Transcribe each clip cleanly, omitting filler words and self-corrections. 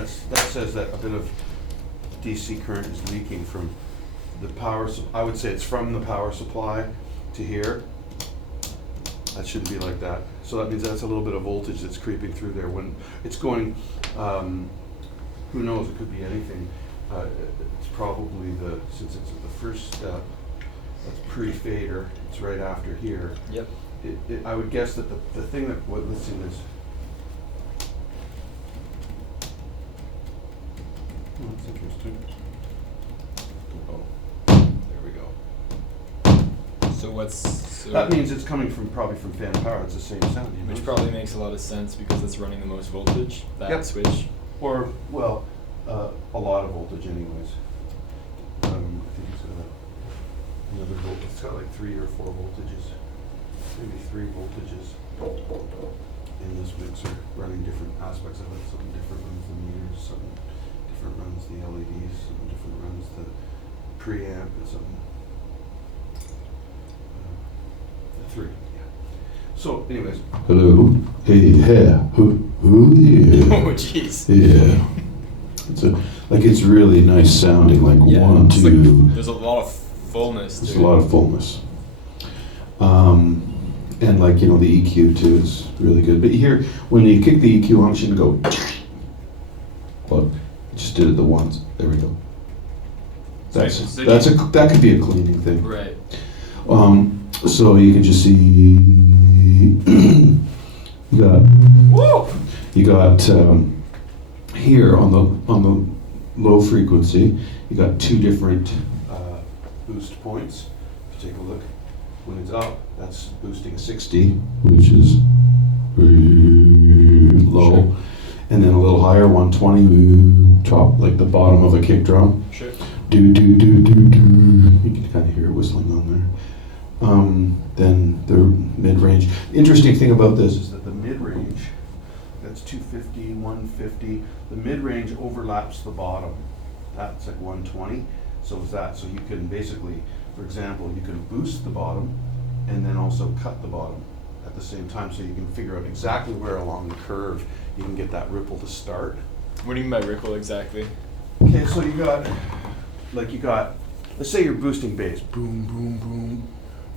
that says that a bit of DC current is leaking from the power, I would say it's from the power supply to here. That shouldn't be like that. So that means that's a little bit of voltage that's creeping through there. When it's going, who knows, it could be anything. It's probably since it's the first step, that's pre-fader, it's right after here. Yep. I would guess that the thing that, let's see this. Oh, that's interesting. Oh, there we go. So That means it's coming probably from fan power. It's the same sound, you know? which probably makes a lot of sense because it's running the most voltage, that Yep. switch. Or, well, a lot of voltage anyways. I think it's got another voltage. It's got like 3 or 4 voltages. Maybe 3 voltages in this mixer, running different aspects of it. Something different runs the meters, something different runs the LEDs, something different runs the preamp, and something. 3, yeah. So, anyways. Hello. Hey, yeah. Who yeah. Oh, jeez. Yeah. It's really nice sounding, like Yeah, 1, it's 2. there's a lot of fullness. There's to a lot of fullness. And the EQ too is really good. But here, when you kick the EQ on, it shouldn't go. But just did it the once. There we go. That could be a cleaning thing. Right. So you can just see you got here on the low frequency, you got 2 different boost points. If you take a look, when it's up, that's boosting 60, which is low, Sure. and then a little higher, 120, top like the bottom of a kick drum. Sure. Do do do do do. You can kind of hear it whistling on there. Then the mid-range. Interesting thing about this is that the mid-range, that's 250, 150. The mid-range overlaps the bottom. That's like 120. So is that. So you can basically, for example, you can boost the bottom and then also cut the bottom at the same time. So you can figure out exactly where along the curve you can get that ripple to start. What do you mean by ripple exactly? Okay, so you got, let's say you're boosting bass, boom, boom, boom,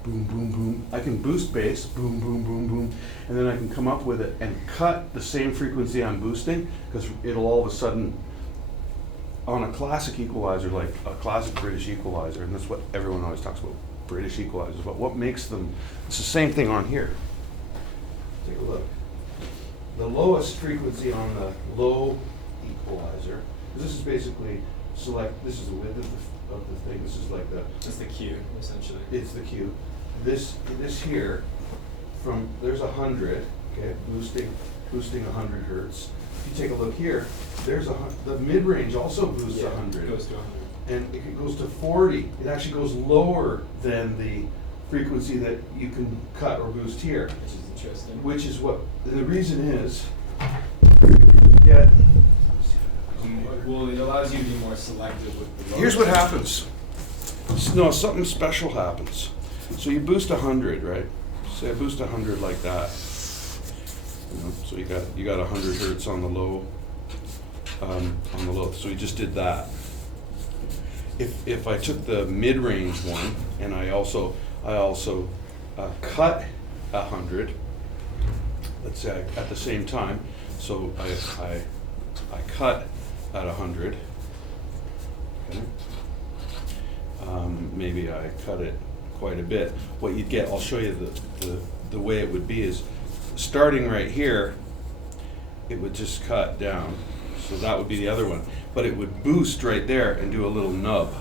boom, boom, boom. I can boost bass, boom, boom, boom, boom, and then I can come up with it and cut the same frequency I'm boosting, because it'll all of a sudden, on a classic equalizer, like a classic British equalizer, and that's what everyone always talks about, British equalizers, but what makes them, it's the same thing on here. Take a look. The lowest frequency on the low equalizer, this is basically this is the width of the thing, this is like That's the Q, essentially. it's the Q. This here, there's 100, okay, boosting 100 hertz. If you take a look here, the mid-range also boosts 100. It goes to 100. And it goes to 40. It actually goes lower than the frequency that you can cut or boost here. Which is interesting. Which is the reason is, you get, Well, it allows you to be more selective with the low. here's what happens. No, something special happens. So you boost 100, right? Say I boost 100 like that. So you got 100 hertz on the low. So you just did that. If I took the mid-range one and I also cut 100, let's say at the same time. So I cut at 100. Okay. Maybe I cut it quite a bit. What you'd get, I'll show you the way it would be is, starting right here, it would just cut down. So that would be the other one. But it would boost right there and do a little nub.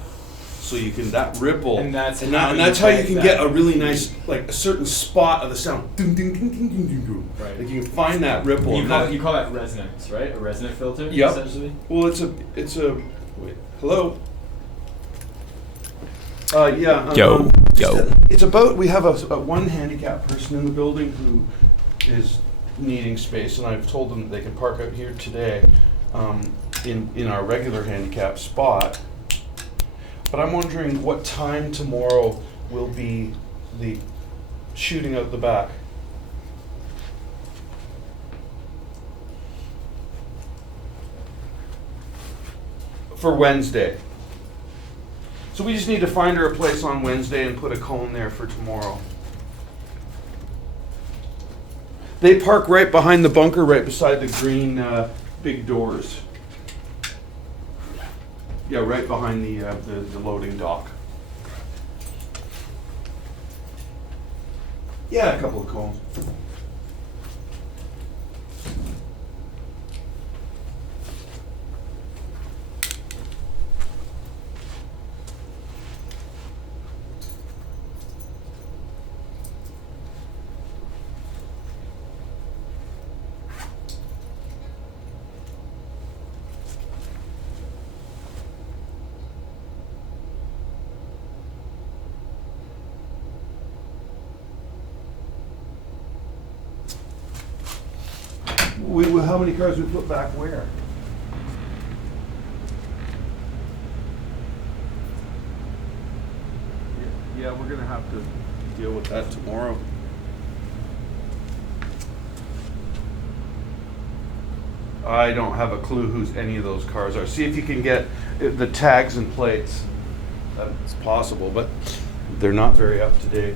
So you can, that ripple, And that's and how that's you how you get can that. get a really nice, like a certain spot of the sound. Ding, ding, ding, ding, ding, ding, ding. Right. Like you can find that ripple. You and call, that- you call that resonance, right? A resonant filter, Yep. essentially? Well, it's a, wait, hello? Yeah. Yo. It's about, we have a one handicapped person in the building who is needing space, and I've told them that they can park out here today in our regular handicap spot. But I'm wondering what time tomorrow will be the shooting out the back. for Wednesday. So we just need to find her a place on Wednesday and put a cone there for tomorrow. They park right behind the bunker, right beside the green big doors. Yeah, right behind the loading dock. Yeah, a couple of cones. How many cars we put back where? Yeah, we're gonna have to deal with that tomorrow. I don't have a clue whose any of those cars are. See if you can get the tags and plates. That's possible, but they're not very up to date.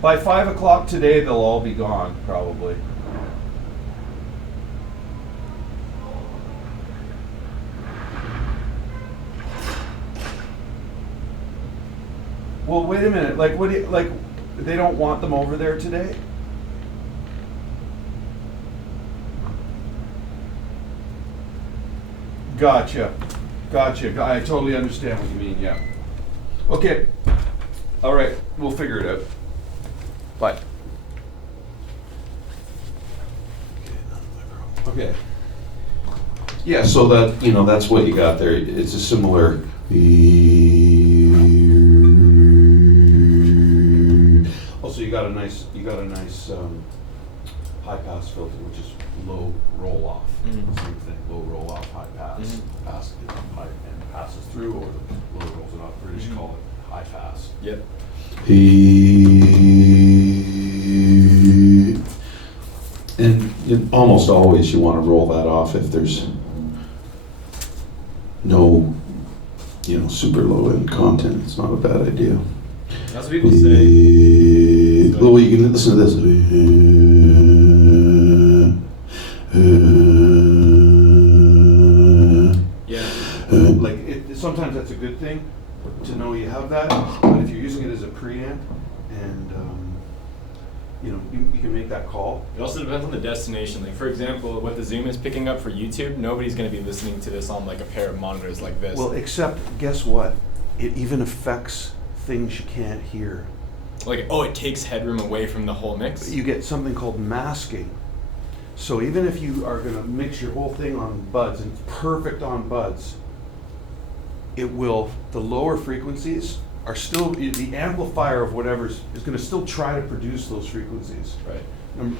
By 5 o'clock today, they'll all be gone, probably. Well, wait a minute. Like, what do you, like, they don't want them over there today? Gotcha. I totally understand what you mean, yeah. Okay. All right, we'll figure it out. Bye. Okay. Yeah, so that, you know, that's what you got there. It's a similar. Also, you got a nice high pass filter, which is low roll off. Mhm. Same thing, low roll off, high pass. Mhm. Pass, you know, high and passes through, or the low rolls it off. British call it high pass. Yep. And almost always you want to roll that off if there's no, you know, super low end content. It's not a bad idea. That's what people say. Well, you can listen to this. Yeah. Like, sometimes that's a good thing to know you have that, but if you're using it as a preamp and, you know, you can make that call. It also depends on the destination. Like, for example, what the Zoom is picking up for YouTube, nobody's going to be listening to this on like a pair of monitors like this. Well, except, guess what? It even affects things you can't hear. Like, oh, it takes headroom away from the whole mix. You get something called masking. So even if you are going to mix your whole thing on buds, and it's perfect on buds, it will, the lower frequencies are still, the amplifier of whatever's is going to still try to produce those frequencies. Right.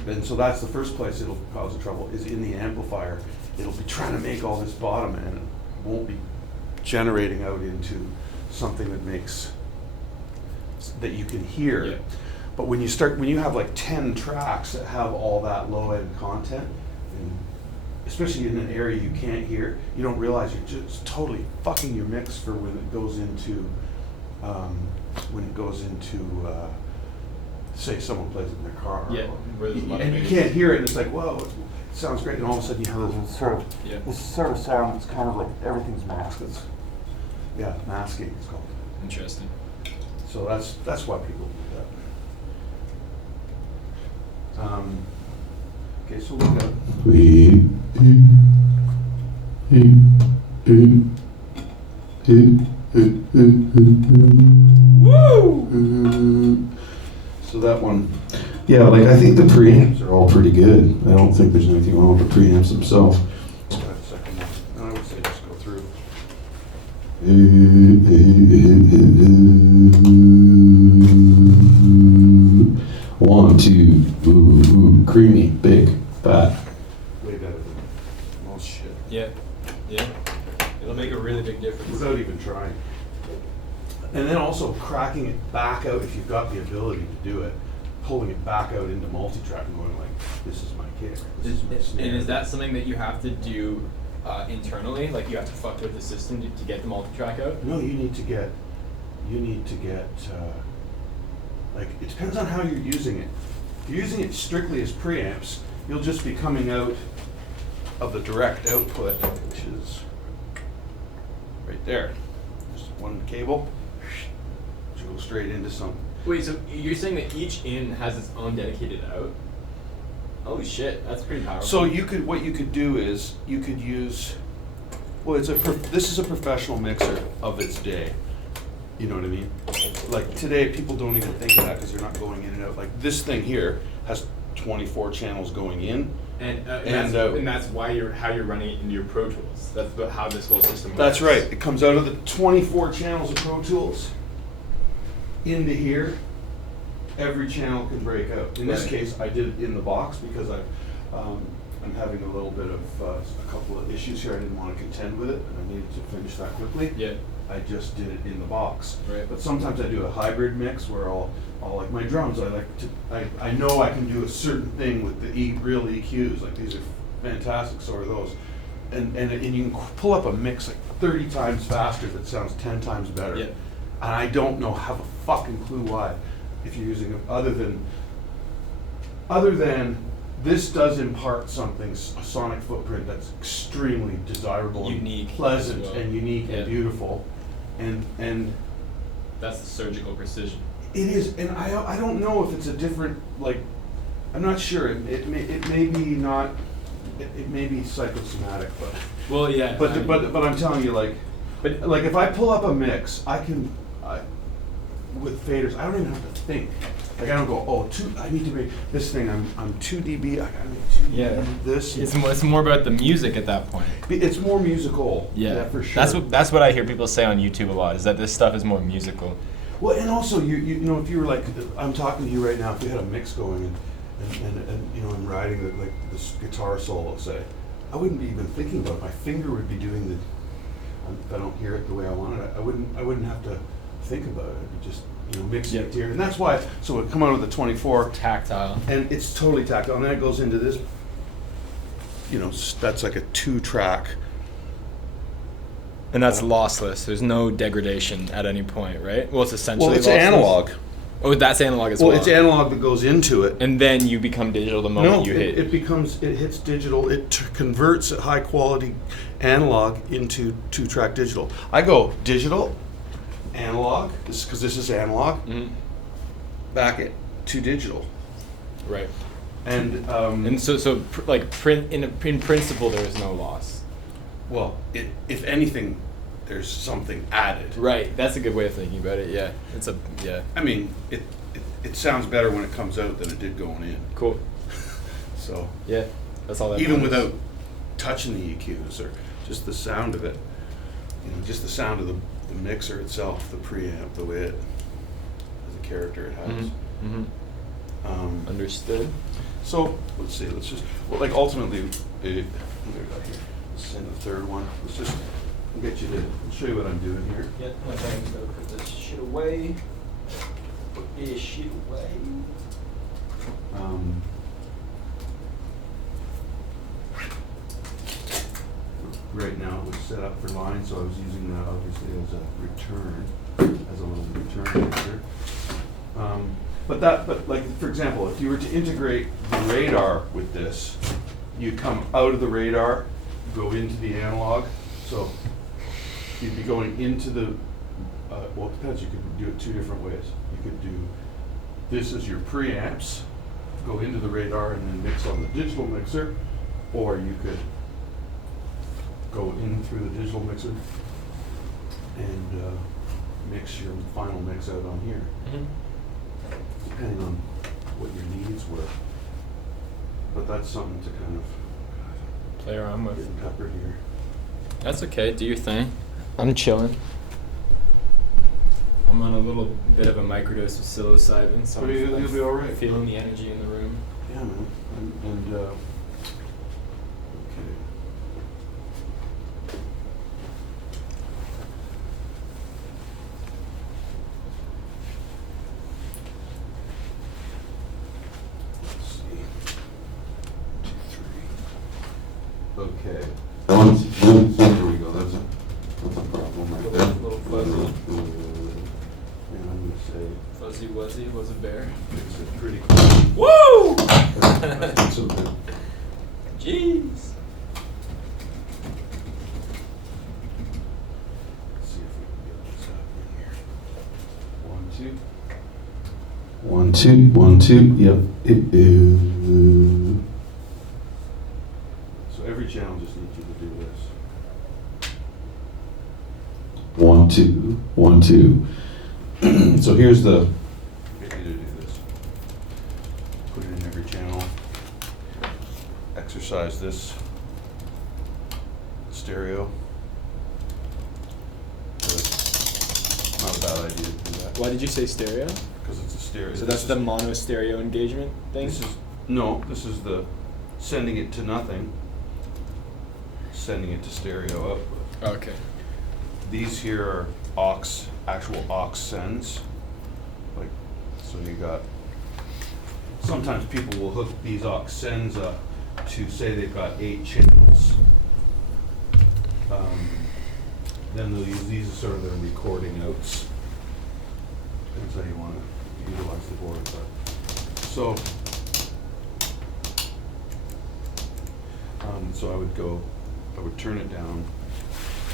And so that's the first place it'll cause the trouble, is in the amplifier. It'll be trying to make all this bottom, and it won't be generating out into something that makes, that you can hear. Yeah. But when you have like 10 tracks that have all that low end content, and especially in an area you can't hear, you don't realize you're just totally fucking your mix for when it goes into, say someone plays it in their car. Yeah, where there's a lot of And you bass. can't hear it, and it's like, whoa, it sounds great, and all of a sudden you have this sort of, Yeah. this sort of sound that's kind of like everything's masked. It's, yeah, masking it's called. Interesting. So that's why people do that. Okay, so we got. Woo! So that one, yeah, like I think the preamps are all pretty good. I don't think there's anything wrong with the preamps themselves. That second one. I would say just go through. One, two, ooh, creamy, big, fat. Way better than most shit. Yeah. Yeah. It'll make a really big difference. Without even trying. And then also cracking it back out if you've got the ability to do it, pulling it back out into multi-track and going like, this is my care. This is my snare. And is that something that you have to do internally? Like you have to fuck with the system to get the multi-track out? No, you need to get, like, it depends on how you're using it. If you're using it strictly as preamps, you'll just be coming out of the direct output, which is right there. Just one cable, which will go straight into some. Wait, so you're saying that each in has its own dedicated out? Holy shit, that's pretty powerful. So what you could do is, you could use, well, this is a professional mixer of its day. You know what I mean? Like today, people don't even think of that because you're not going in and out. Like this thing here has 24 channels going in. And And that's why how you're running it into your Pro Tools. That's how this whole system works. That's right. It comes out of the 24 channels of Pro Tools into here. Every channel can break out. In this Right. case, I did it in the box because I'm having a little bit of a couple of issues here. I didn't want to contend with it, and I needed to finish that quickly. Yeah. I just did it in the box. Right. But sometimes I do a hybrid mix where I'll like my drums. I know I can do a certain thing with the real EQs. Like these are fantastic. So are those. And you can pull up a mix like 30 times faster that sounds 10 times better. Yeah. And I don't have a fucking clue why. If you're using them, other than this does impart something, a sonic footprint that's extremely desirable, Unique and pleasant, as well. and unique Yeah. and beautiful, and That's the surgical precision. it is. And I don't know if it's a different, like, I'm not sure. It may be not. It may be psychosomatic, but Well, yeah. I mean, but I'm telling you, like, but like if I pull up a mix, with faders, I don't even have to think. Like I don't go, I need to make this thing. I'm 2 dB. I gotta make 2 Yeah. dB. This. it's more about the music at that point. It's more musical. Yeah, for sure. That's what I hear people say on YouTube a lot. Is that this stuff is more musical. Well, and also you know, if you were like, I'm talking to you right now. If you had a mix going and you know, I'm riding like this guitar solo, say, I wouldn't be even thinking about it. My finger would be doing the. If I don't hear it the way I want it, I wouldn't have to think about it. I'd be just, you know, mixing it here, and that's why. So it come out of the 24, Tactile. and it's totally tactile, and then it goes into this. You know, that's like a 2-track. And that's lossless. There's no degradation at any point, right? Well, it's essentially Well, it's lossless. analog. Oh, that's analog as Well, well. it's analog that goes into it. And then you become digital the moment No, you hit. it hits digital. It converts a high quality analog into 2-track digital. I go digital, analog, because this is analog, Mhm. back it to digital, Right. and And so like in principle, there is no loss. well, if anything, there's something added. Right. That's a good way of thinking about it. Yeah. Yeah. I mean, it sounds better when it comes out than it did going in. Cool. So Yeah. That's all that even matters. without touching the EQs or just the sound of it, you know, just the sound of the mixer itself, the preamp, the way it, the character it has. Mhm. Mhm. Understood. So let's see. Let's just ultimately, what do we got here? Let's send the third one. Let's just get you to show you what I'm doing here. Yeah. Okay. So put this shit away. Put this shit away. Right now it was set up for line, so I was using that obviously as a return, as a little return mixer. But like, for example, if you were to integrate the radar with this, you come out of the radar, go into the analog. So you'd be going into the, well, it depends. You could do it 2 different ways. You could do this as your preamps, go into the radar and then mix on the digital mixer, or you could go in through the digital mixer and mix your final mix out on here, depending on what your needs were. But that's something to kind of Play around with. get peppered here. That's okay. Do your thing. I'm chilling. I'm on a little bit of a microdose of psilocybin, so Oh, you'll be all right. feeling the energy in the room. Yeah, man. And okay. Let's see. Okay. There we go, that's a problem right there. Little fuzzy. And I'm gonna say, Fuzzy Wuzzy was a bear. it's a pretty clean. Woo! That's so good. Jeez. Let's see if we can get this happening here. 1, 2. 1, 2, 1, 2, yep. So every channel just needs you to do this. 1, 2, 1, 2. So here's the, Get you to do this. Put it in every channel. Exercise this stereo. But not a bad idea to do that. Why did you say stereo? Because it's a stereo. So that's This the is- mono stereo engagement thing? This is, no, this is the sending it to nothing, sending it to stereo output. Okay. These here are aux, actual aux sends. Like, so you got, sometimes people will hook these aux sends up to say they've got 8 channels. Then they'll use these as sort of their recording notes. Depends how you want to utilize the board, but, so, so I would turn it down,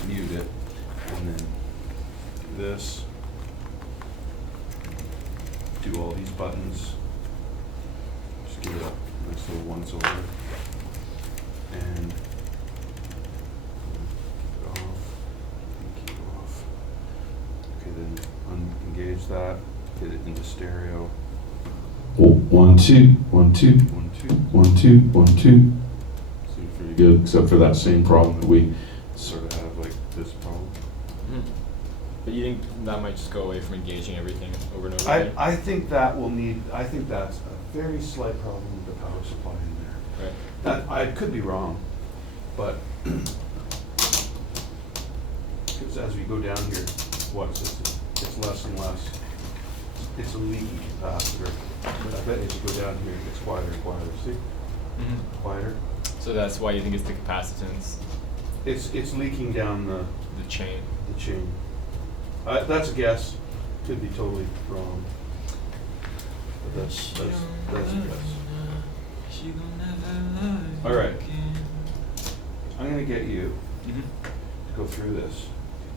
mute it, and then do this. Do all these buttons. Just give it a nice little once over. And keep it off. And keep it off. Okay, then unengage that. Get it into stereo. 1, 2, 1, 2, 1, 2. 1, 2, 1, 2. Seems pretty good. Good, except for that same problem that we, Sort of have like this problem. But you think that might just go away from engaging everything over and over I, again? I think that will need, I think that's a very slight problem with the power supply in there. Right. That, I could be wrong, but, because as we go down here, watch this, it's less and less. It's a leaky capacitor. But I bet as you go down here, it gets quieter and quieter, see? Mhm. Quieter. So that's why you think it's the capacitance, It's leaking down the chain. chain. That's a guess, could be totally wrong. But that's a guess. All right. I'm gonna get you Mhm. to go through this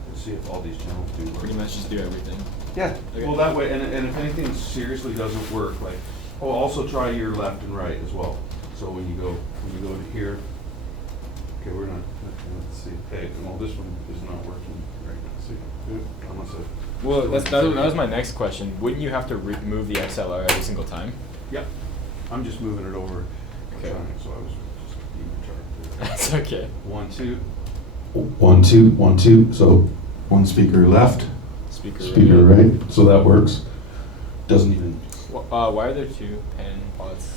and see if all these channels do work. Pretty much just do everything. Yeah, Okay. well, that way, and if anything seriously doesn't work, like, oh, also try your left and right as well. So when you go to here, okay, we're not, let's see, okay, well, this one is not working right now, see, unless I. Well, that was my next question. Wouldn't you have to remove the XLR every single time? Yeah, I'm just moving it over. Okay. So I was just being retarded there. That's okay. 1, 2, 1, 2, 1, 2. So one speaker left, speaker right. So that works. Doesn't even. Why are there 2 pan pods?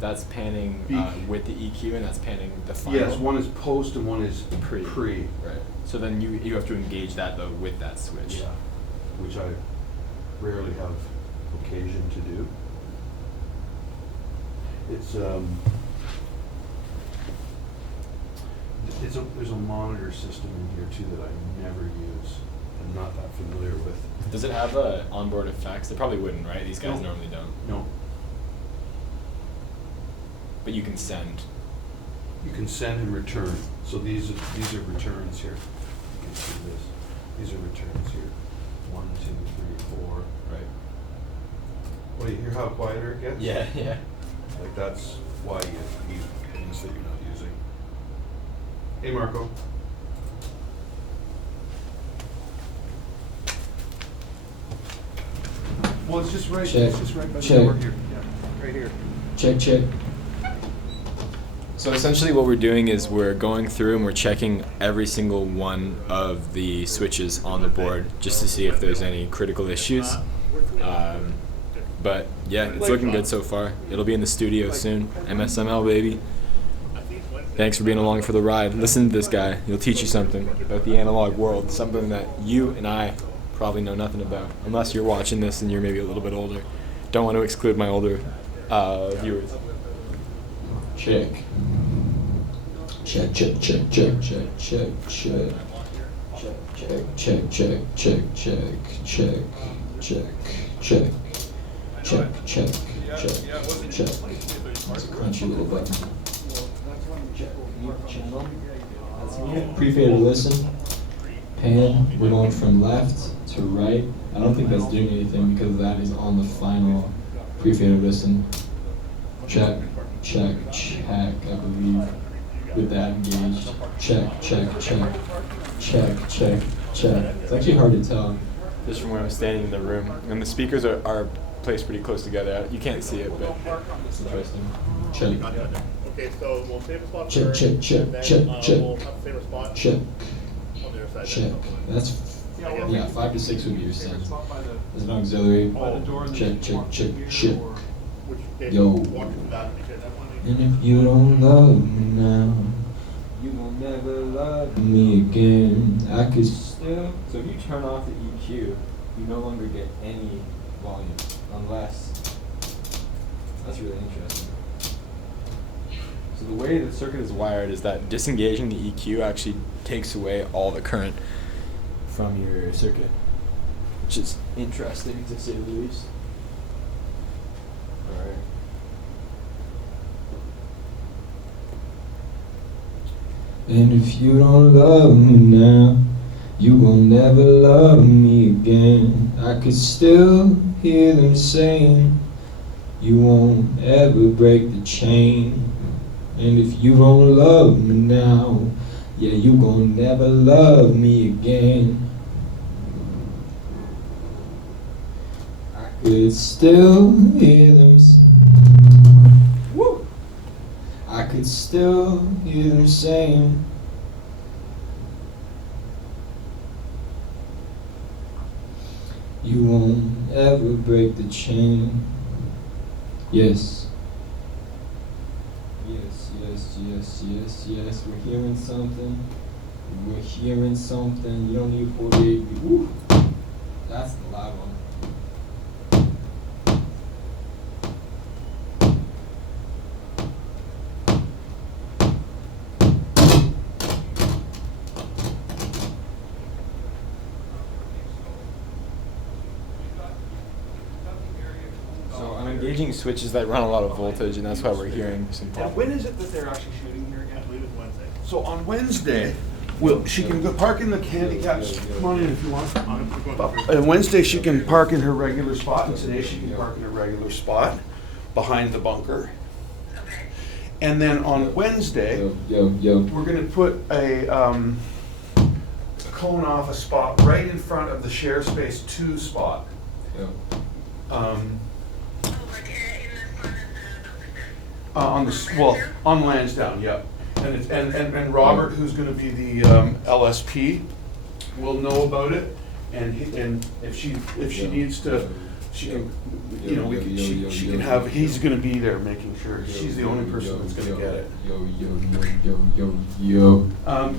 That's panning with the EQ, and that's panning the final. yes, one is post and one is Pre. pre. Right. So then you have to engage that though with that switch. Yeah, which I rarely have occasion to do. It's there's a monitor system in here too that I never use. I'm not that familiar with. Does it have onboard effects? They probably wouldn't, right? These guys No. normally don't. No, But you can send. you can send and return. So these are returns here. You can see this. These are returns here. 1, 2, 3, 4. Right. Well, you hear how quieter it gets? Yeah, yeah. Like that's why you use things that you're not using. Hey, Marco. Well, it's just right. Check. It's just right by the Check. door here. Yeah, right here. Check, check. So essentially what we're doing is we're going through and we're checking every single one of the switches on the board just to see if there's any critical issues. But yeah, it's looking good so far. It'll be in the studio soon. MSML, baby. Thanks for being along for the ride. Listen to this guy. He'll teach you something about the analog world, something that you and I probably know nothing about, unless you're watching this and you're maybe a little bit older. Don't want to exclude my older viewers. Check. Check, check, check, check, check, check, check. Check, check, check, check, check, check, check, check, check, check, check, check. It's a crunchy little button. Check, mute channel. That's mute. Pre-fader listen. Pan, we're going from left to right. I don't think that's doing anything because that is on the final pre-fader listen. Check, check, check, I believe. With that engaged. Check, check, check, check, check, check. It's actually hard to tell just from where I'm standing in the room. And the speakers are placed pretty close together. You can't see it, but it's interesting. Check. Okay, so we'll save a spot Check, for check, check, and then, check, check. We'll have to save a spot Check, on the other side. check. That's, yeah, 5 to 6 would be your sense. There's an auxiliary. Check, check, check, check. Which Dave Yo. walked through that because that one. And if you don't love me now, you will never love me again. I could still. So if you turn off the EQ, you no longer get any volume, unless. That's really interesting. So the way the circuit is wired is that disengaging the EQ actually takes away all the current from your circuit, which is interesting to say the least. All right. And if you don't love me now, you will never love me again. I could still hear them saying, you won't ever break the chain. And if you don't love me now, yeah, you gon' never love me again. I could still hear them Woo! I could still hear them saying, you won't ever break the chain. Yes. Yes, yes, yes, yes, yes. We're hearing something. We're hearing something. You don't need 48. Woo! That's the loud one. So I'm engaging switches that run a lot of voltage, and that's why we're hearing some And pop. when is it that they're actually shooting here I again? believe it's Wednesday. So on Wednesday, she can go park in the handicaps. Come on in if you want. And Wednesday she can park in her regular spot, and today she can park in her regular spot behind the bunker. And then on Wednesday, we're gonna put a cone off a spot right in front of the share space 2 spot. On the on Lansdowne, yep. And it's and Robert, who's going to be the LSP, will know about it. And if she needs to, she can, you know, she can have. He's going to be there making sure. She's the only person that's going to get it.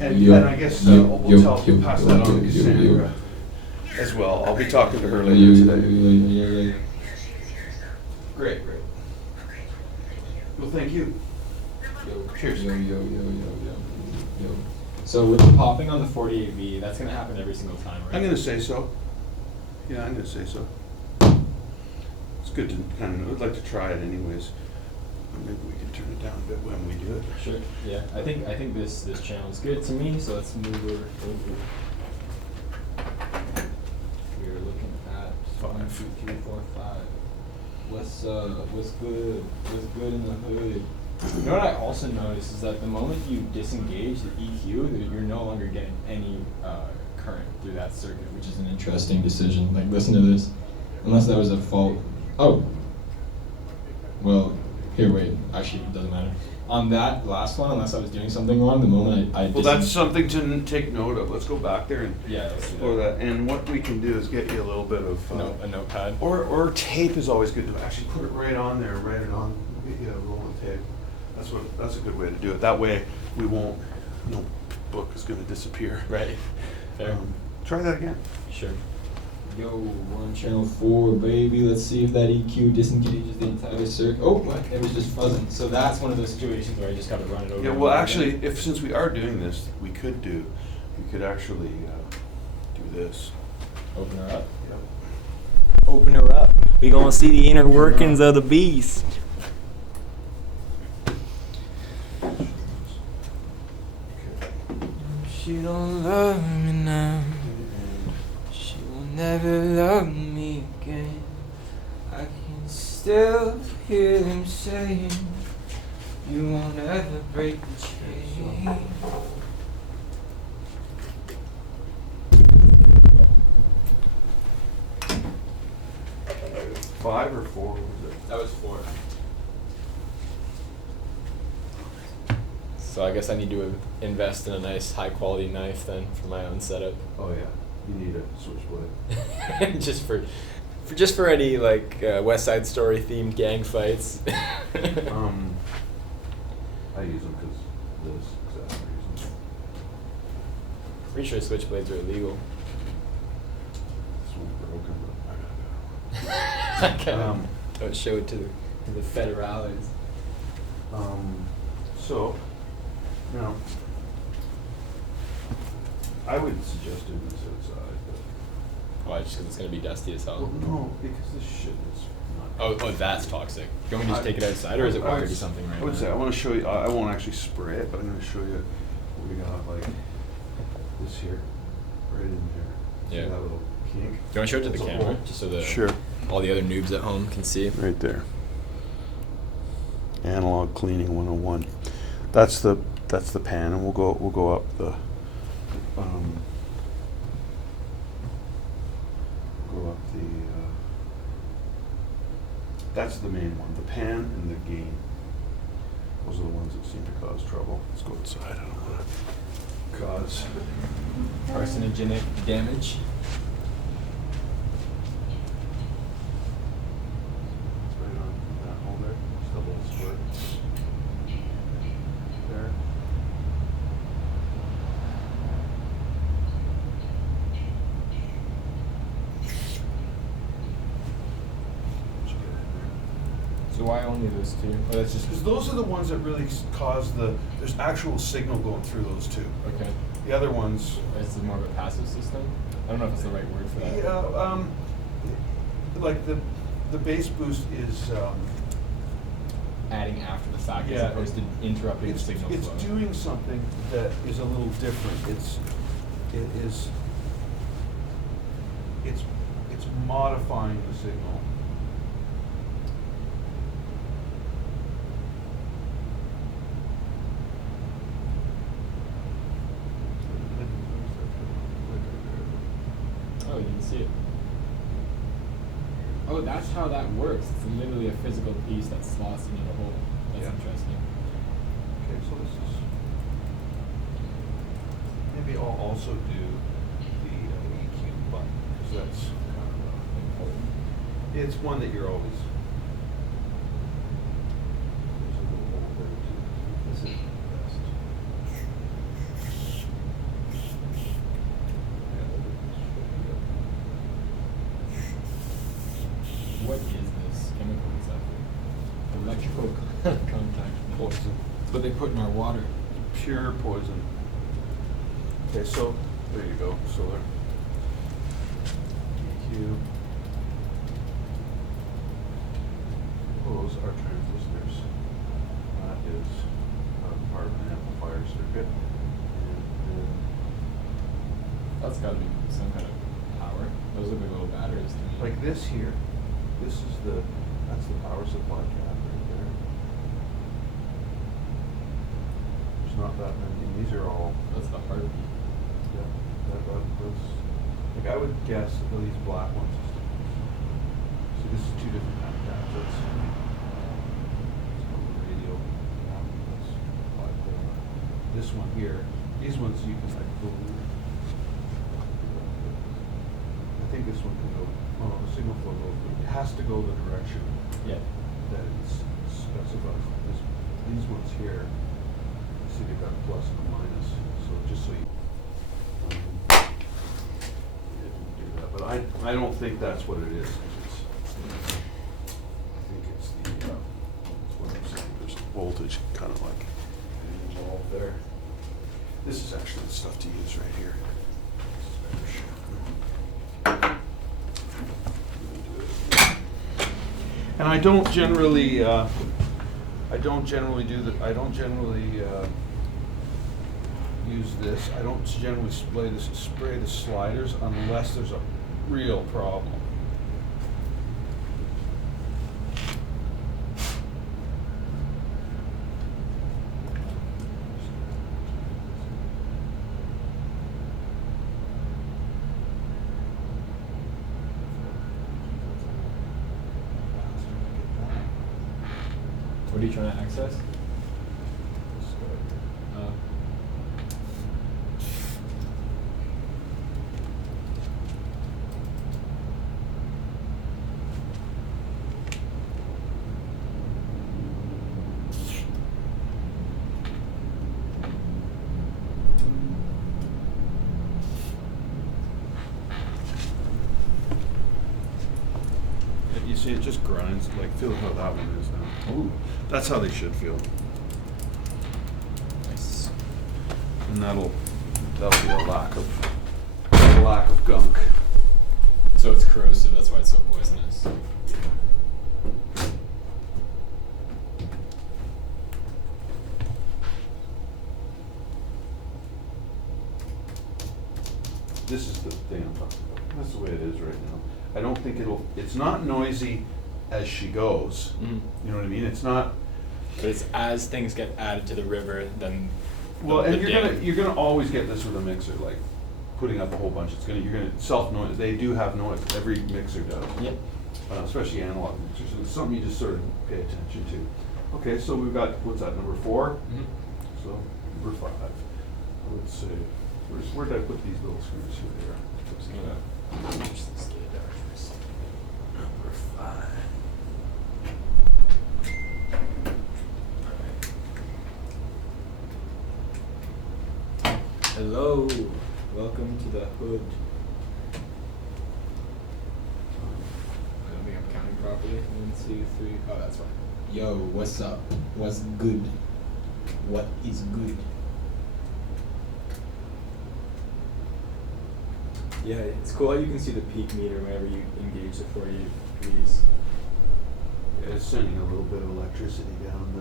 And I guess we'll pass that on to Cassandra as well. I'll be talking to her later today. Great. Well, thank you. Cheers. So with the popping on the 48V, that's gonna happen every single time, right? I'm gonna say so. Yeah, I'm gonna say so. It's good to kind of, I'd like to try it anyways. Maybe we can turn it down a bit when we do it. Sure. Yeah. I think this channel is good to me, so let's move over. We're looking at 1, 2, 3, 4, 5. What's good? What's good in the hood? You know what I also noticed is that the moment you disengage the EQ, you're no longer getting any current through that circuit, which is an interesting decision. Like, listen to this. Unless that was a fault. Oh. Well, here, wait. Actually, it doesn't matter. On that last one, unless I was doing something wrong, the moment I Well, that's something to take note of. Let's go back there and yeah, let's do explore that. And what we can do is get you a little bit of a notepad. or tape is always good to actually put it right on there, write it on. Get you a roll of tape. That's a good way to do it. That way we won't. No book is going to disappear. Right. Fair. Try that again. Sure. Yo, we're on channel 4, baby. Let's see if that EQ disengages the entire circuit. Oh, what? It was just fuzzing. So that's one of those situations where I just gotta run it over. Yeah, and well, over actually, again. since we are doing this, we could actually do this. Open her up. Yep. Open her up. We gonna see the inner workings of the beast. She don't love me now. She will never love me again. I can still hear them saying, you won't ever break the chain. 5 or 4 was it? That was 4. So I guess I need to invest in a nice high quality knife then for my own setup. Oh yeah, you need a switchblade. just for any like West Side Story themed gang fights. I use them because this exact reason. Pretty sure switchblades are illegal. This one's broken, but I gotta don't show it to the federales. So, now, I would suggest doing this outside, but. Why? Just because it's gonna be dusty as hell. Well, no, because this shit is not. Oh, that's toxic. You want me to just take it outside, or is it wired to something right I would now? say, I want to show you, I won't actually spray it, but I'm going to show you what we got, like, this here, right in there. See Yeah. that little kink? Do you want to show it to the It's a camera, hole. just so the Sure. all the other noobs at home can see? Right there. Analog cleaning 101. That's the pan, and we'll go up the that's the main one, the pan and the gain. Those are the ones that seem to cause trouble. Let's go outside. I don't want to cause Carcinogenic damage. It's right on that hole there. Just a little squirt. There. Just get in there. So why only those two? Oh, that's just Because those are the ones that really cause there's actual signal going through those two. okay. The other ones, Is it more of a passive system? I don't know if that's the right word for that. yeah, like the bass boost is, Adding after the fact Yeah, as opposed to interrupting the it's signal flow. doing something that is a little different. It's modifying the signal. Oh, you can see it. Oh, that's how that works. It's literally a physical piece that slots into the hole. That's Yeah. interesting. Okay, so this is, maybe I'll also do the EQ button, because that's kind of Important. it's one that you're always. There's a little hole there too. This is the best. Yeah, look at this shit. What is this chemical exactly? Electrical contact. Poison. It's what they put in our water. Pure poison. Okay, so there you go, solar. EQ. Those are transistors. That is part of an amplifier circuit. And That's got to be some kind of power. Those look like little batteries to me. like this here, that's the power supply cap right there. There's not that many, these are all. That's the heartbeat. Yeah, those, like I would guess that these black ones. So this is 2 different kind of caps. That's called the radio cap. That's bipolar. This one here, these ones you can like believe. I think this one can go. Oh, the signal flow goes. It has to go the direction Yeah. that is specified. These ones here. See, they've got a plus and a minus. So just so you. Didn't do that, but I I don't think that's what it is. I think it's the, that's what I'm saying, there's voltage kind of like involved there. This is actually the stuff to use right here. And I don't generally do use this. I don't generally spray the sliders unless there's a real problem. What are you trying to access? You see, it just grinds. Like, feel how that one is now. Ooh. That's how they should feel. Nice. And that'll be a lack of gunk. So it's corrosive, that's why it's so poisonous. This is the thing I'm talking about. That's the way it is right now. I don't think it's not noisy as she goes. Mm-hmm. You know what I mean? It's not, But it's as things get added to the river, then well, the and dam. you're gonna always get this with a mixer, like putting up a whole bunch. You're gonna self-noise. They do have noise. Every mixer does. Yep. Especially analog mixers. And it's something you just sort of pay attention to. Okay, so we've got, what's that, number 4? Mm-hmm. So, number 5. I would say, where did I put these little screws here? There. Number 5. Hello, welcome to the hood. I don't think I'm counting properly. 1, 2, 3. Oh, that's fine. Yo, what's up? What's good? What is good? Yeah, it's cool how you can see the peak meter whenever you engage the 48 degrees. Yeah, it's sending a little bit of electricity down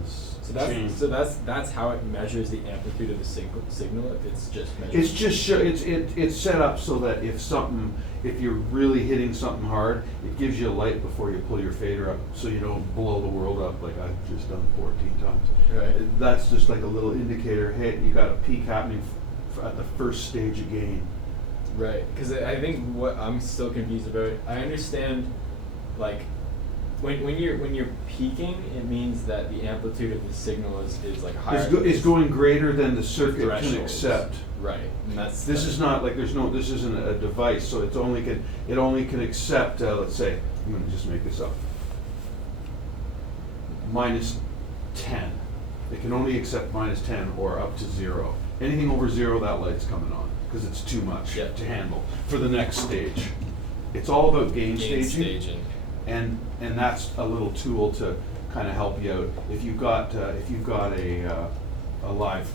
this chain. So that's how it measures the amplitude of the signal. It's just measuring. It's just it's set up so that if you're really hitting something hard, it gives you a light before you pull your fader up, so you don't blow the world up like I've just done 14 times. Right. That's just like a little indicator. Hey, you got a peak happening at the first stage of gain. Right, because I think what I'm still confused about, I understand, like, when you're peaking, it means that the amplitude of the signal is like higher. Is going greater than the circuit can thresholds. accept. Right, and that's This is not like this isn't a device, so it only can accept. Let's say I'm going to just make this up. -10. It can only accept -10 or up to 0. Anything over 0, that light's coming on because it's too much to handle for the next stage. It's all about gain staging. And that's a little tool to kind of help you out. If you've got a live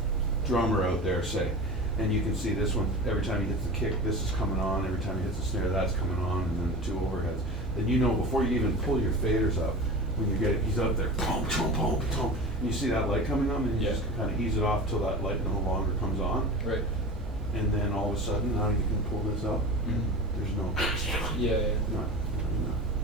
drummer out there, say, and you can see this one, every time he hits the kick, this is coming on, every time he hits the snare, that's coming on, and then the 2 overheads. Then you know before you even pull your faders up, when you get it, he's up there, boom, boom, boom, boom, and you see that light coming on, and you just kind of ease it off till that light no longer comes on. Right. And then all of a sudden, now you can pull this up. Mm-hmm. There's no. Yeah. No.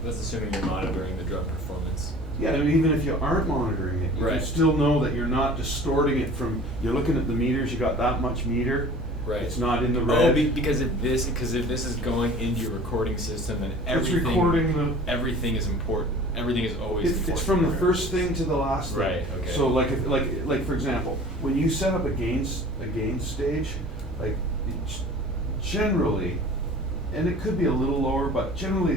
That's assuming you're monitoring the drum performance. Yeah, I mean, even if you aren't monitoring it, you can still know that you're not distorting it from. You're looking at the meters. You got that much meter. Right. It's not in the red. Oh, because if this is going into your recording system, then everything. It's recording the. Everything is important. Everything is always important. It's from the first thing to the last thing. Right. Okay. So like for example, when you set up a gain stage, like generally, and it could be a little lower, but generally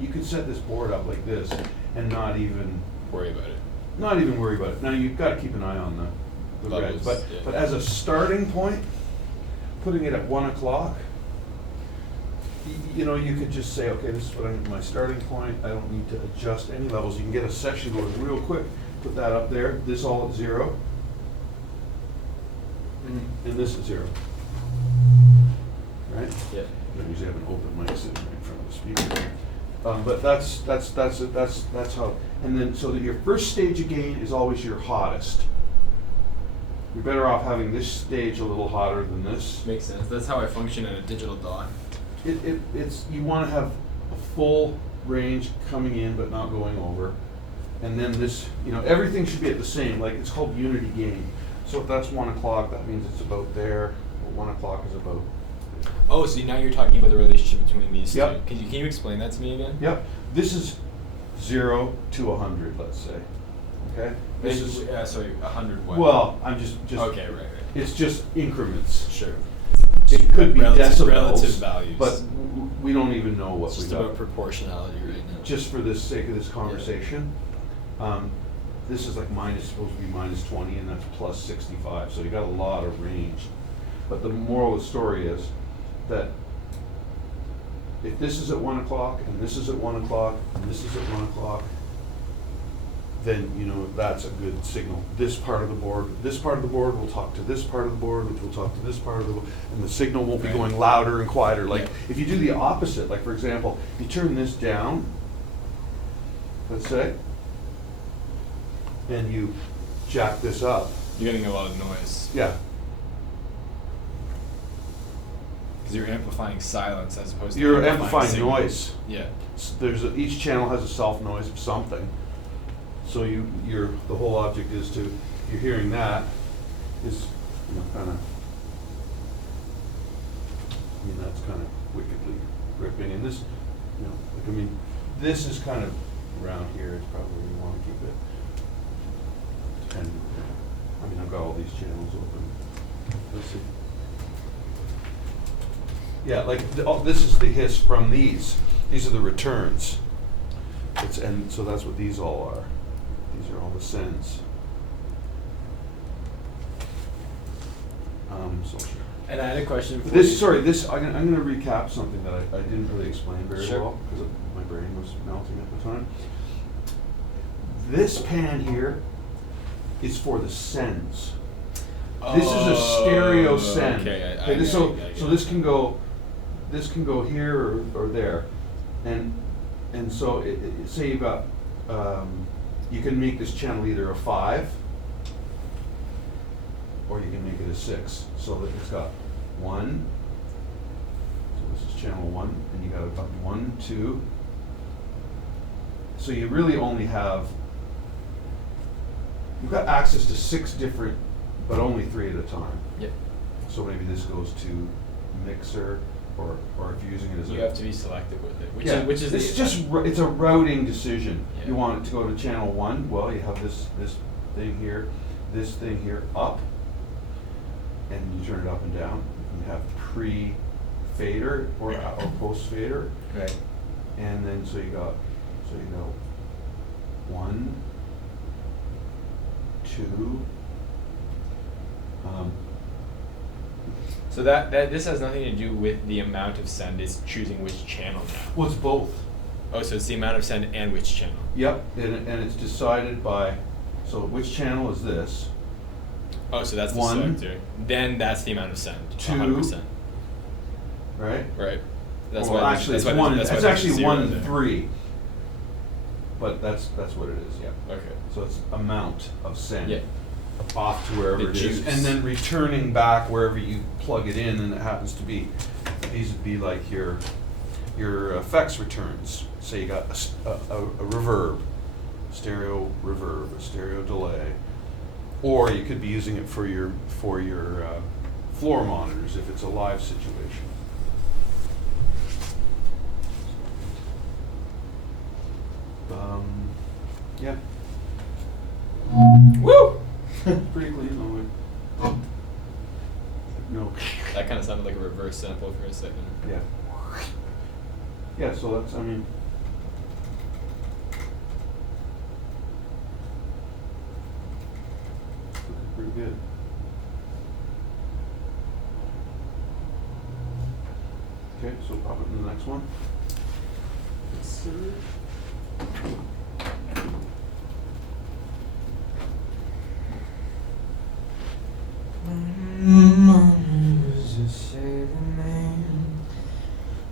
you could set this board up like this and not even worry about it. Not even worry about it. Now you've got to keep an eye on the reds, but as a starting point, putting it at 1 o'clock, you know, you could just say, okay, this is what my starting point, I don't need to adjust any levels. You can get a section going real quick, put that up there, this all at 0, and this at 0. Right? Yeah. I usually have an open mic sitting right in front of the speaker. But that's how, and then, so that your first stage of gain is always your hottest. You're better off having this stage a little hotter than this. Makes sense. That's how I function in a digital DAW. It's, you wanna have a full range coming in but not going over. And then this, you know, everything should be at the same, like it's called unity gain. So if that's 1 o'clock, that means it's about there, or 1 o'clock is about. Oh, so now you're talking about the relationship between these Yep. two. Can you explain that to me again? Yep, this is 0 to 100, let's say, okay? This is, sorry, 100 what? well, I'm just. Okay, right. It's just increments. Sure. It could be decibels, relative values. but we don't even know what It's we just got. about proportionality right now. Just for the sake of this conversation, this is like supposed to be -20, and that's +65, so you got a lot of range. But the moral of the story is that if this is at 1 o'clock, and this is at 1 o'clock, and this is at 1 o'clock, then you know that's a good signal. This part of the board will talk to this part of the board, which will talk to this part of the board, and the signal won't be Right. going louder and quieter. Like Yeah. if you do the opposite, like for example, you turn this down, let's say, and you jack this up, You're getting a lot of noise. yeah, Because you're amplifying silence as opposed to you're amplifying signal. noise. Yeah. Each channel has a self noise of something. So the whole object is to, you're hearing that, is, you know, kind of, I mean, that's kind of wickedly ripping, and this, you know, like, I mean, this is kind of around here, it's probably where you want to keep it. And, I mean, I've got all these channels open. Let's see. Yeah, like, this is the hiss from these. These are the returns. And so that's what these all are. These are all the sends. So And I had a question for you. I'm gonna recap something that I didn't really explain very Sure. well, because my brain was melting at the time. This pan here is for the sends. This is a stereo send. Okay, I Okay, get so it, I get so it. this can go here or there, and so say you got you can make this channel either a 5 or you can make it a 6, so that it's got 1. So this is channel 1, and you got about 1, 2. So you really only have, you've got access to 6 different, but only 3 at a time. Yep. So maybe this goes to mixer, or if you're using it as You have to be selective with it. Which is it's the, just it's a routing decision. Yeah. You want it to go to channel 1. Well, you have this thing here, this thing here, up, and you turn it up and down. You have pre-fader or post-fader, right. and then so you go 1, 2. So that this has nothing to do with the amount of send. It's choosing which channel now. Well, it's both. Oh, so it's the amount of send and which channel. Yep, and it's decided by, so which channel is this? Oh, so that's the 1, selector. Then that's the amount of send. 2, 100%. Right? Right. That's Well, why. actually, that's it's why one. That's why It's there's a actually 0 1 there. and 3. But that's what it is. Yeah. Okay. So it's amount of send Yeah. off to wherever The it is, juice. and then returning back wherever you plug it in, and it happens to be, these would be like your effects returns. Say you got a reverb, stereo reverb, a stereo delay, or you could be using it for your floor monitors if it's a live situation. Yeah. Woo! Pretty clean, though. No. That kind of sounded like a reverse sample for a second. Yeah. Yeah, so that's, I mean. Pretty good. Okay, so pop it in the next one.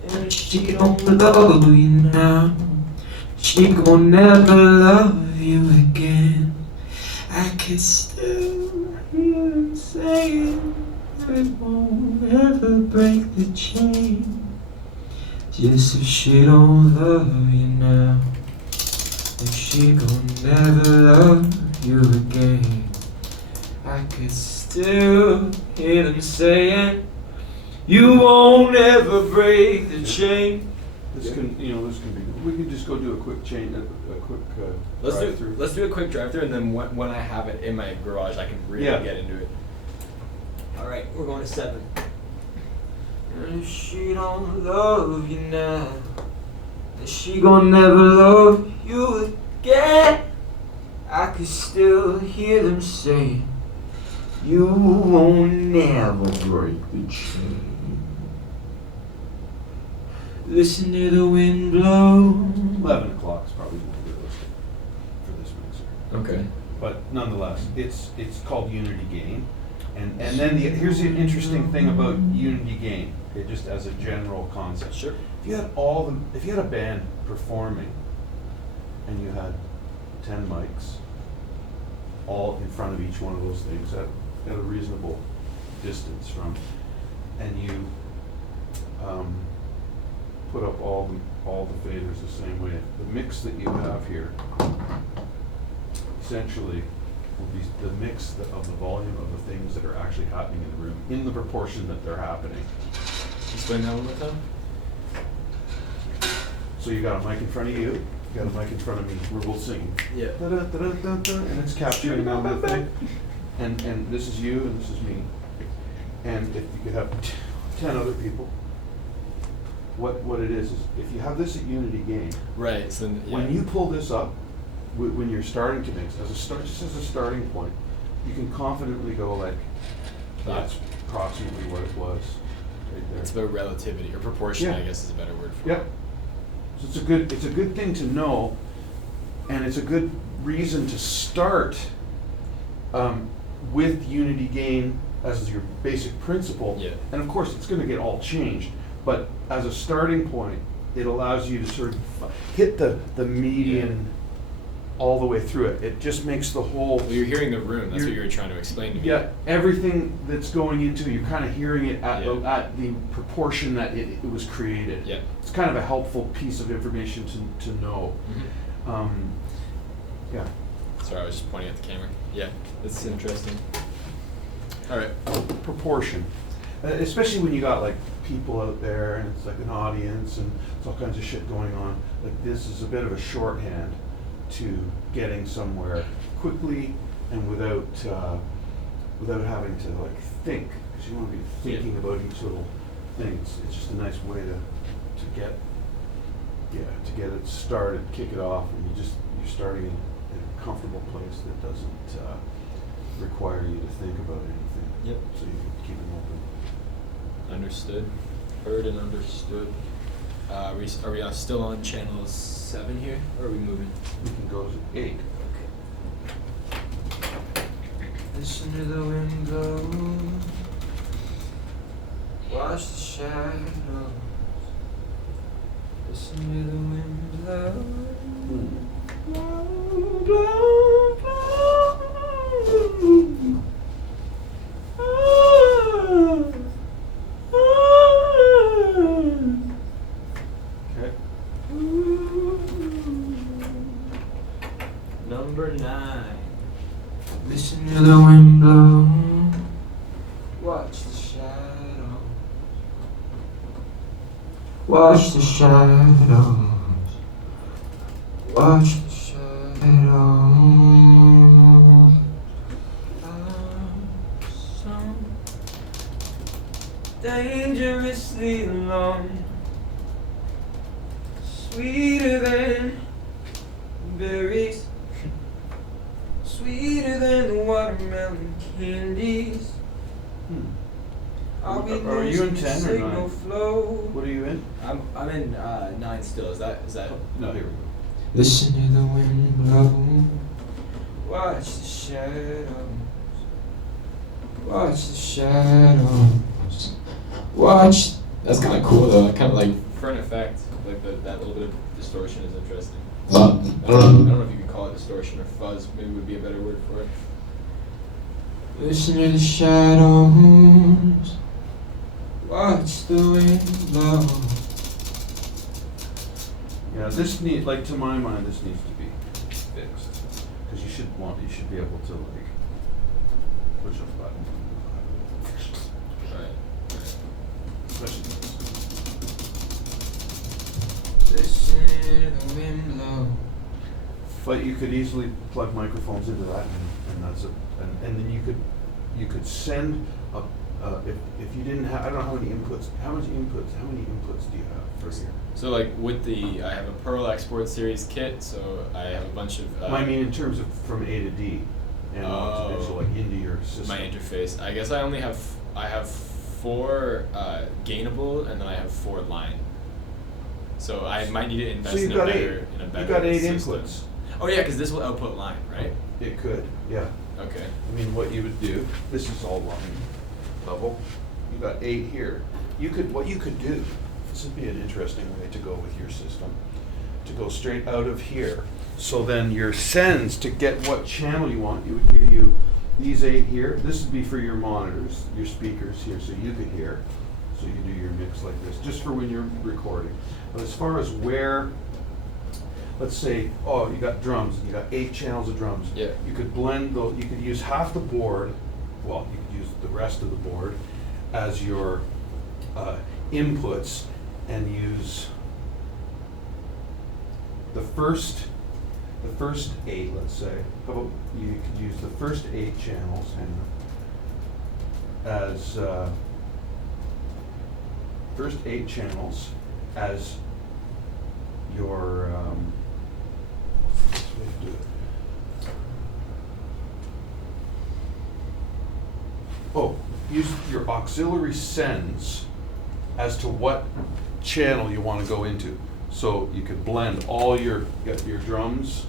And she don't love you now. She gon' never love you again. I can still hear them saying it won't ever break the chain. Just if she don't love you now, if she gon' never love you again. I could still hear them saying you won't ever break the chain. This can, this can be, we can just go do a quick drive-through. Let's do a quick drive-through, and then when I have it in my garage, I can really get into it. All right, we're going to 7. And if she don't love you now, then she gon' never love you again. I could still hear them say, you won't never break the chain. Listen to the wind blow. 11 o'clock is probably more realistic for this mixer. Okay. But nonetheless, it's called unity gain. And then here's the interesting thing about unity gain, okay, just as a general concept. Sure. If you had a band performing and you had 10 mics all in front of each one of those things at a reasonable distance from, and you put up all the faders the same way, the mix that you have here essentially will be the mix of the volume of the things that are actually happening in the room in the proportion that they're happening. Explain that one more time. So you got a mic in front of you, you got a mic in front of me, we're both singing. Yeah. Da-da-da-da-da-da, and it's capturing all that thing. And this is you and this is me. And if you could have 10 other people, what it is if you have this at unity gain, Right. So then, when you pull this up, when you're starting to mix, just as a starting point, you can confidently go like, that's approximately what it was right there. it's about relativity or proportion, Yeah. I guess is a better word for Yep. it. So it's a good thing to know, and it's a good reason to start with unity gain as your basic principle. Yeah. And of course, it's going to get all changed, but as a starting point, it allows you to sort of hit the median all the way through it. It just makes the whole. Well, you're hearing the room. That's what You're- you were trying to explain to me. Yeah, everything that's going into, you're kind of hearing it at Yeah. the proportion that it was created. Yeah. It's kind of a helpful piece of information to know. Mhm. Yeah. Sorry, I was just pointing at the camera. Yeah, that's interesting. All right. Proportion. Especially when you got like people out there and it's like an audience and it's all kinds of shit going on. Like this is a bit of a shorthand to getting somewhere quickly and without having to like think, because you want to be thinking about each little thing. It's just a nice way to get it started, kick it off, and you're starting in a comfortable place that doesn't require you to think about anything. Yep. So you can keep it open. Understood. Heard and understood. Are we still on channel 7 here, or are we moving? We can go to 8. Listen to the wind blow. Watch the shadows. Listen to the wind blow. Blow, blow, blow. Ah, ah. Okay. Number 9. Listen to the wind blow. Watch the shadows. Watch the shadows. Watch the shadows. I'm so dangerously alone. Sweeter than berries. Sweeter than the watermelon candies. Are we Are you in losing 10 or signal 9? flow? What are you in? I'm in 9 still. Is that No, here we go. Listen to the wind blow. Watch the shadows. Watch the shadows. Watch. That's kind of cool though. Kind of like for an effect, like that little bit of distortion is interesting. I don't know if you could call it distortion or fuzz. Maybe would be a better word for it. Listen to the shadows. Watch the wind blow. Yeah, this like to my mind, this needs to be fixed because you should be able to like push a button. Right. Especially this. Listen to the wind blow. But you could easily plug microphones into that, and that's it. And then you could send a if you didn't have, I don't know how many inputs do you have for here? So like with I have a Pearl Export Series kit, so I have a bunch of. I mean, in terms of from A to D, and so like into your system. My interface. I guess I have 4 gainable, and then I have 4 line. So I might need to invest So in you've a got better 8. in a better You've got 8 system. inputs. Oh yeah, because this will output line, right? It could, yeah. Okay. I mean, what you would do, this is all line level. You got 8 here. What you could do, this would be an interesting way to go with your system, to go straight out of here. So then your sends to get what channel you want, it would give you these 8 here. This would be for your monitors, your speakers here, so you could hear. So you do your mix like this, just for when you're recording. But as far as where, let's say, oh, you got drums, and you got 8 channels of drums. Yeah. You could blend those, you could use half the board, well, you could use the rest of the board as your inputs and use the first 8, let's say. How about you could use the first 8 channels as first 8 channels as your what's the way to do it? Oh, use your auxiliary sends as to what channel you want to go into. So you could blend all you got your drums.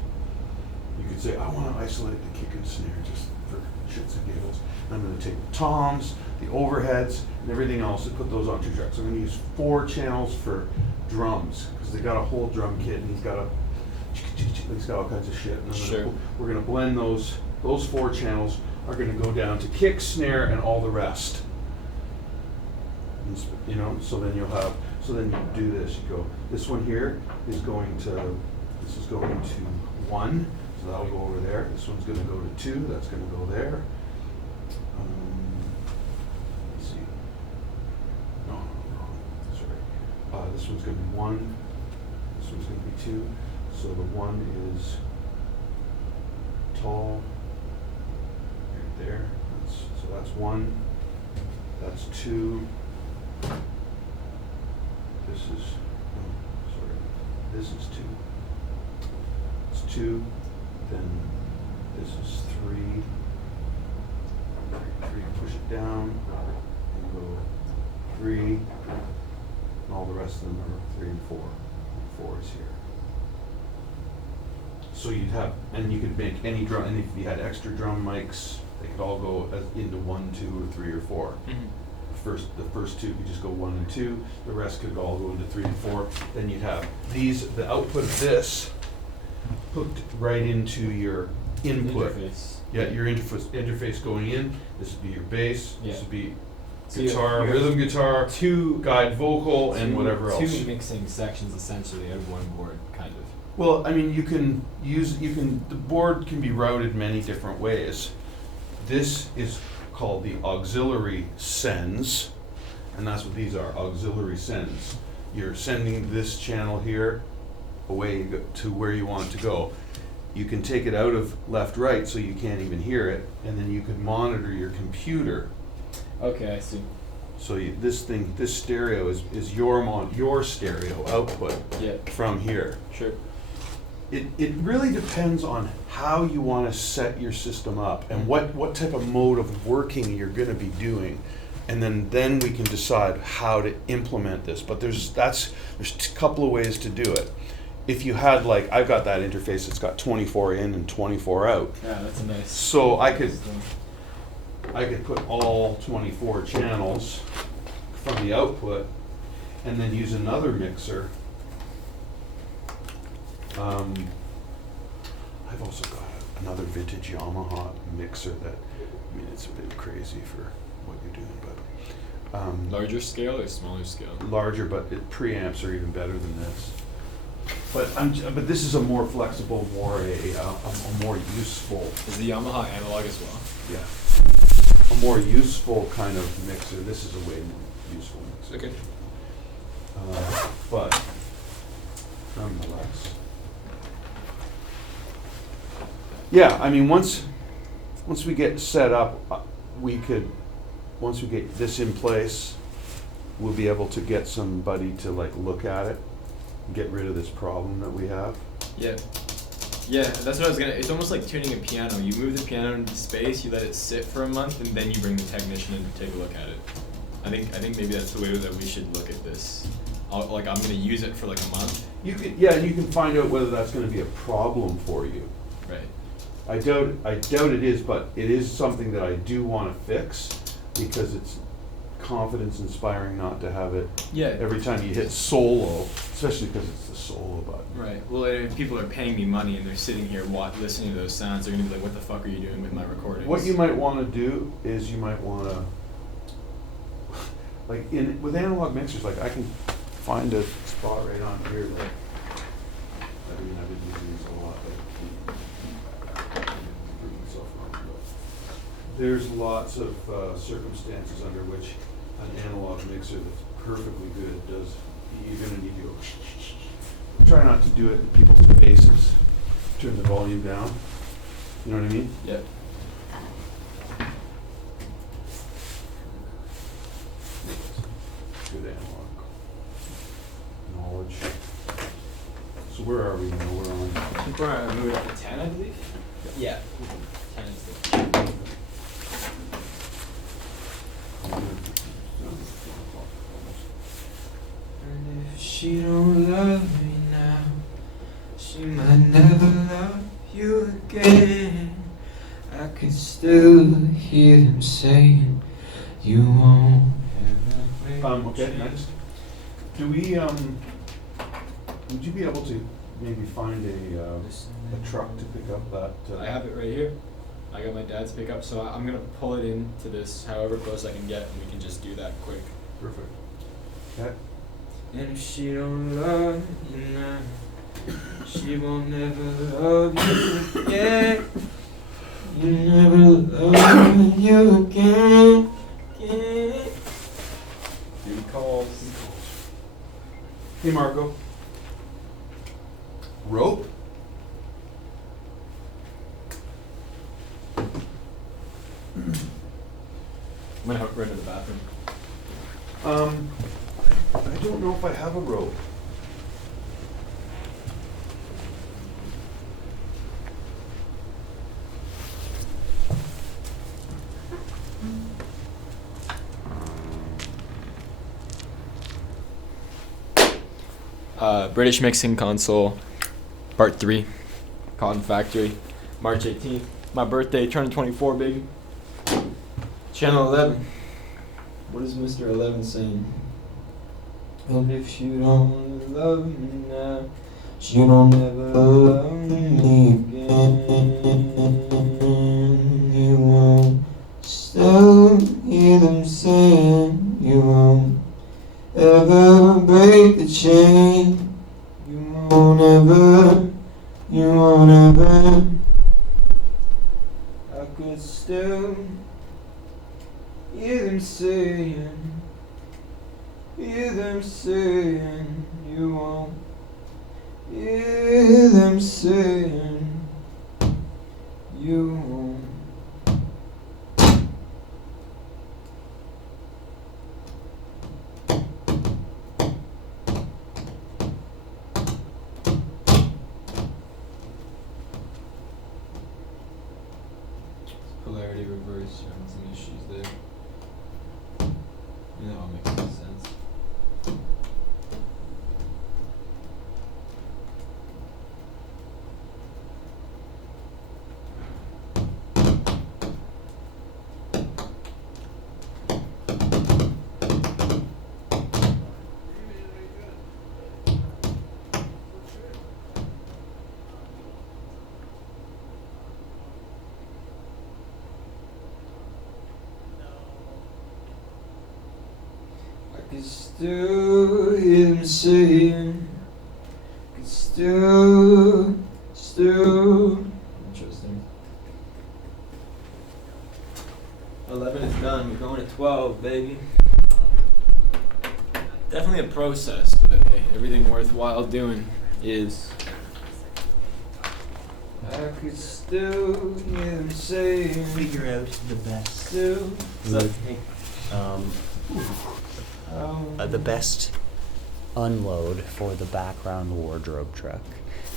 You could say, I want to isolate the kick and snare just for shits and giggles. I'm going to take the toms, the overheads, and everything else and put those on 2 tracks. I'm going to use 4 channels for drums because they got a whole drum kit and he's got all kinds of shit. And Sure. We're going to blend those 4 channels are going to go down to kick, snare, and all the rest. You know, so then you do this. You go, this one here is going to 1, so that'll go over there. This one's going to go to 2, that's going to go there. Let's see. No, wrong. Sorry. This one's going to be 1. This one's going to be 2. So the 1 is tall. Right there. So that's 1. That's 2. This is, this is 2. It's 2. Then this is 3. 3, push it down, and go 3. And all the rest of them are 3 and 4. 4 is here. So you'd have, and you could make any drum, and if you had extra drum mics, they could all go into 1, 2, or 3, or 4. The first 2 could just go 1 and 2. The rest could all go into 3 and 4. Then you'd have the output of this hooked right into your input. Interface. Yeah, your interface going in. This would be your bass. Yeah. This would be So you guitar, have rhythm guitar, 2 guide vocal, and whatever else. 2 mixing sections essentially out of one board, kind of. Well, I mean, the board can be routed many different ways. This is called the auxiliary sends, and that's what these are, auxiliary sends. You're sending this channel here away to where you want it to go. You can take it out of left-right so you can't even hear it, and then you can monitor your computer. Okay, I see. So this stereo is your stereo output Yeah. from here. Sure. It really depends on how you want to set your system up and what type of mode of working you're going to be doing. and then we can decide how to implement this. But there's a couple of ways to do it. If you had, like, I've got that interface that's got 24 in and 24 out. Yeah, that's a nice. So I could put all 24 channels from the output and then use another mixer. I've also got another vintage Yamaha mixer that, I mean, it's a bit crazy for what you're doing, but Larger scale or smaller scale? larger, but preamps are even better than this. But this is a more flexible, a more useful, Is the Yamaha analog as well? yeah, a more useful kind of mixer. This is a way more useful mixer. Okay. But nonetheless, yeah. I mean, once we get set up, once we get this in place, we'll be able to get somebody to like look at it, and get rid of this problem that we have. Yeah. Yeah, that's what I was gonna. It's almost like tuning a piano. You move the piano into space, you let it sit for a month, and then you bring the technician in to take a look at it. I think maybe that's the way that we should look at this. I'm gonna use it for like a month. You can find out whether that's going to be a problem for you. Right. I doubt it is, but it is something that I do want to fix because it's confidence inspiring not to have it Yeah. every time you hit solo, especially because it's the solo button. Right. Well, if people are paying me money and they're sitting here listening to those sounds, they're gonna be like, "What the fuck are you doing with my recordings?" What you might want to do is you might want to, like with analog mixers, like I can find a spot right on here that, I mean, I've been using these a lot, but I can prove myself wrong, but there's lots of circumstances under which an analog mixer that's perfectly good does, you're going to need to go, try not to do it in people's faces, turn the volume down, you know what I mean? Yep. Good analog knowledge. So where are we now? We're on. I think we're moving up to 10, I believe. Yeah. 10 is the. And if she don't love me now, she might never love you again. I can still hear them saying you won't ever break Okay, next. Do we, would you be able to maybe find a truck to pick up that? I have it right here. I got my dad's pickup, so I'm gonna pull it into this however close I can get, and we can just do that quick. Perfect. Okay. And if she don't love you now, she won't never love you again. You never love you again. Dude calls. Hey, Marco. Rope? I'm gonna run to the bathroom. I don't know if I have a rope. British Mixing Console, Part 3, Cotton Factory, March 18th. My birthday, turning 24, baby. Channel 11. What is Mr. 11 saying? And if you don't love me now, you don't ever love me again. You won't still hear them saying you won't ever break the chain. You won't ever. I could still hear them saying you won't. Hear them saying you won't. Polarity reverse, having some issues there. Yeah, that all makes sense. I can still hear them saying, I can still. Interesting. 11 is done. We're going to 12, baby. Definitely a process, but hey, everything worthwhile doing is. I could still hear them saying, Figure out the best. still. What's up? The best unload for the background wardrobe truck.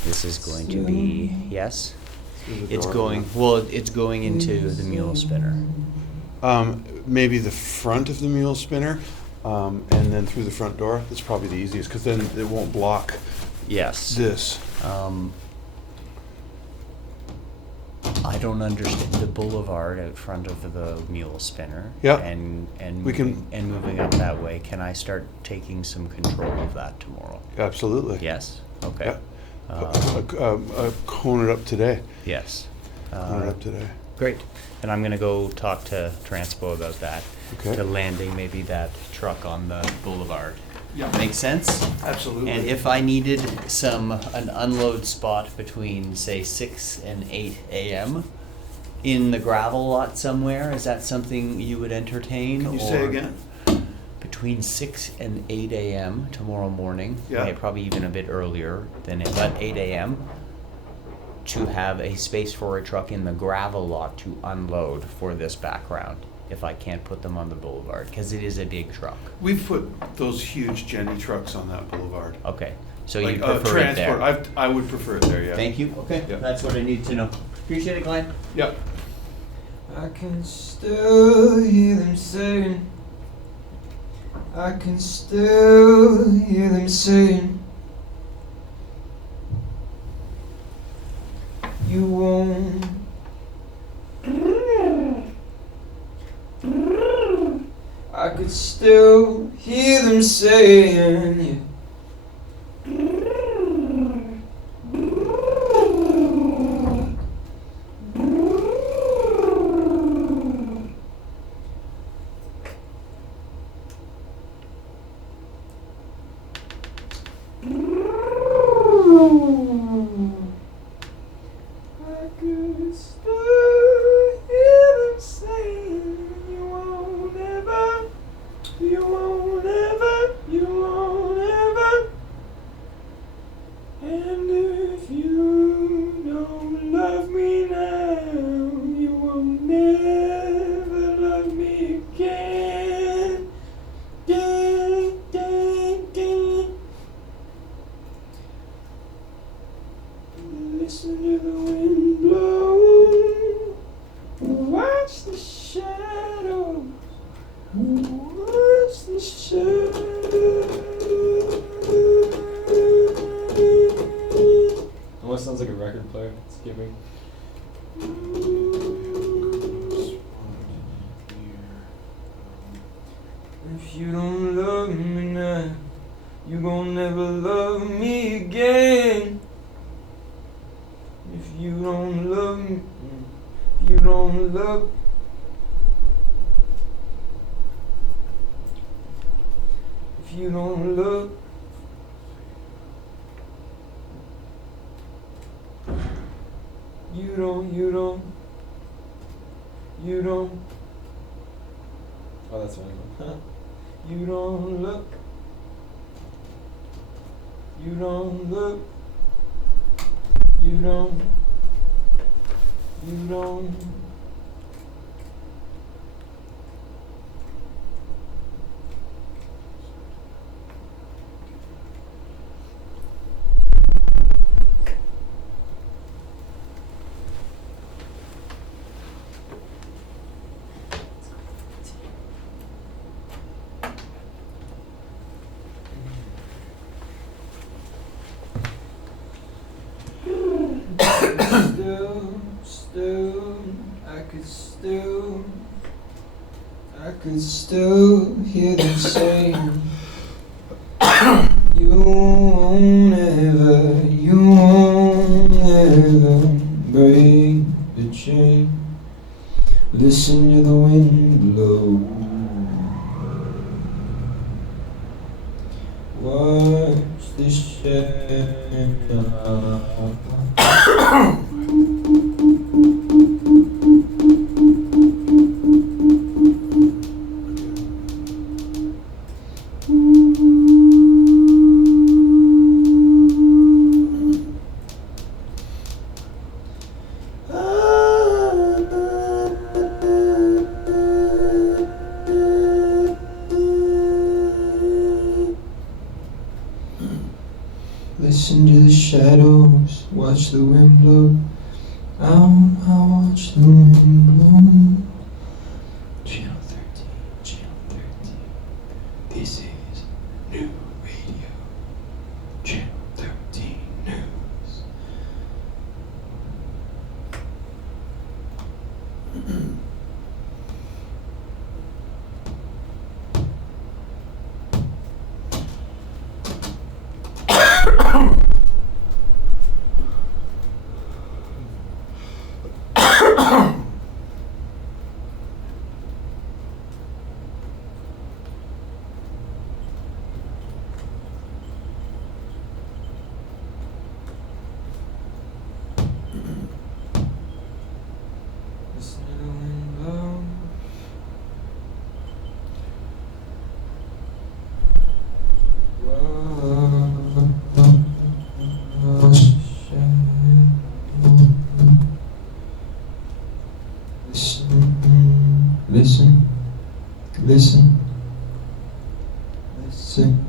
This is going to be, yes? It's going, well, it's going into the mule spinner. Maybe the front of the mule spinner, and then through the front door. That's probably the easiest, because then it won't block Yes. this. I don't understand the boulevard out front of the mule spinner. Yeah. And We can- moving, and moving up that way. Can I start taking some control of that tomorrow? Absolutely. Yes. Okay. Yeah. Cone it up today. Yes. Cone it up today. Great. And I'm gonna go talk to Transpo about that. Okay. The landing maybe that truck on the boulevard. Yeah. Make sense? Absolutely. And if I needed an unload spot between, say, 6 and 8 a.m. in the gravel lot somewhere, is that something you would entertain? Can you say or again? Between 6 and 8 a.m. tomorrow morning, Yeah. probably even a bit earlier than it, but 8 a.m. to have a space for a truck in the gravel lot to unload for this background if I can't put them on the boulevard, because it is a big truck. We've put those huge Jenny trucks on that boulevard. Okay, so Like, you prefer it there? transport. I would prefer it there, yeah. Thank you. Okay, Yeah. that's what I need to know. Appreciate it, Glenn. Yeah. I can still hear them saying, I can still hear them saying, you won't. I could still hear them saying, I could still hear them saying, you won't ever, you won't ever, you won't ever. And if you don't love me now, you won't never love me again. Ding, ding, ding. Listen to the wind blow. Watch the shadows. Watch the shadows. Almost sounds like a record player skipping. If you don't love me now, you gon' never love me again. If you don't love me, if you don't love, if you don't love, you don't, Oh, that's funny. you don't look, you don't look, you don't, you don't. I could still hear them saying, you won't ever break the chain. Listen to the wind blow. Watch the shadow. Listen to the shadows, watch the wind blow. I'll watch the wind blow. Channel 13, Channel 13. This is New Radio. Channel 13 News. Listen to the wind blow. Listen, listen, listen, listen.